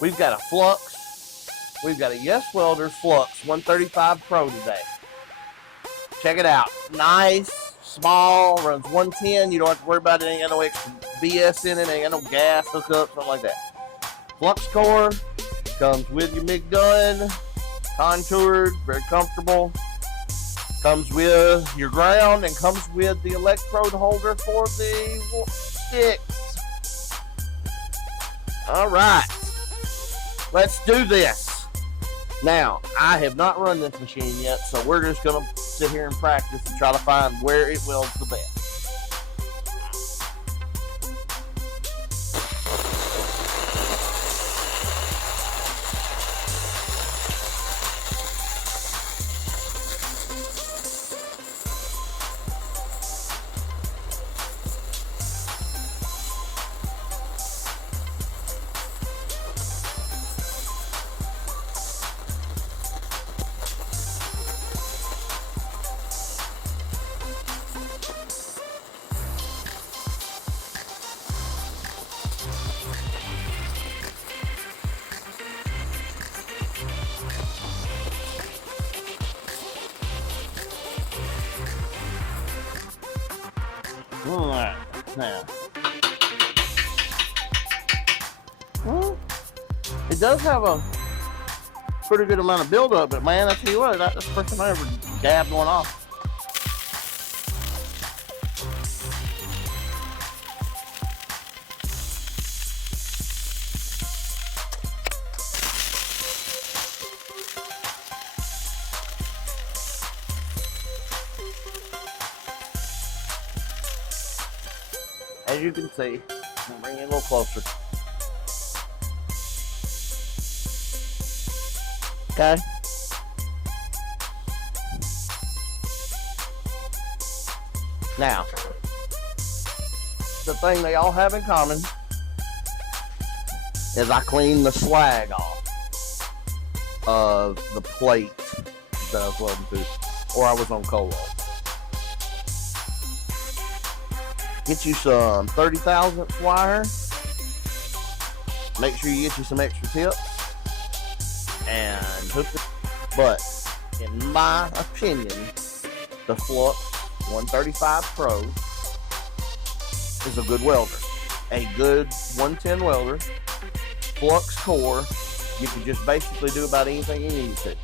We've got a flux. We've got a Yeswelder Flux 135 Pro today. Check it out. Nice, small, runs 110. You don't have to worry about it. Ain't got no extra BS in it. Ain't got no gas hookup, something like that. Flux core comes with your MIG gun, contoured, very comfortable. Comes with your ground and comes with the electrode holder for the sticks. All right, let's do this. Now, I have not run this machine yet, so we're just going to sit here and practice and try to find where it welds the best. All right, now, well, it does have a pretty good amount of buildup, but man, I tell you what, that's the first time I ever dabbed one off. As you can see, I'll bring it a little closer. Okay. Now, the thing they all have in common is I cleaned the slag off of the plate that I was welding to, or I was on cold roll. Get you some 30 thousandths wire. Make sure you get you some extra tips and hook it. But in my opinion, the Flux 135 Pro is a good welder. A good 110 welder, flux core. You can just basically do about anything you need to.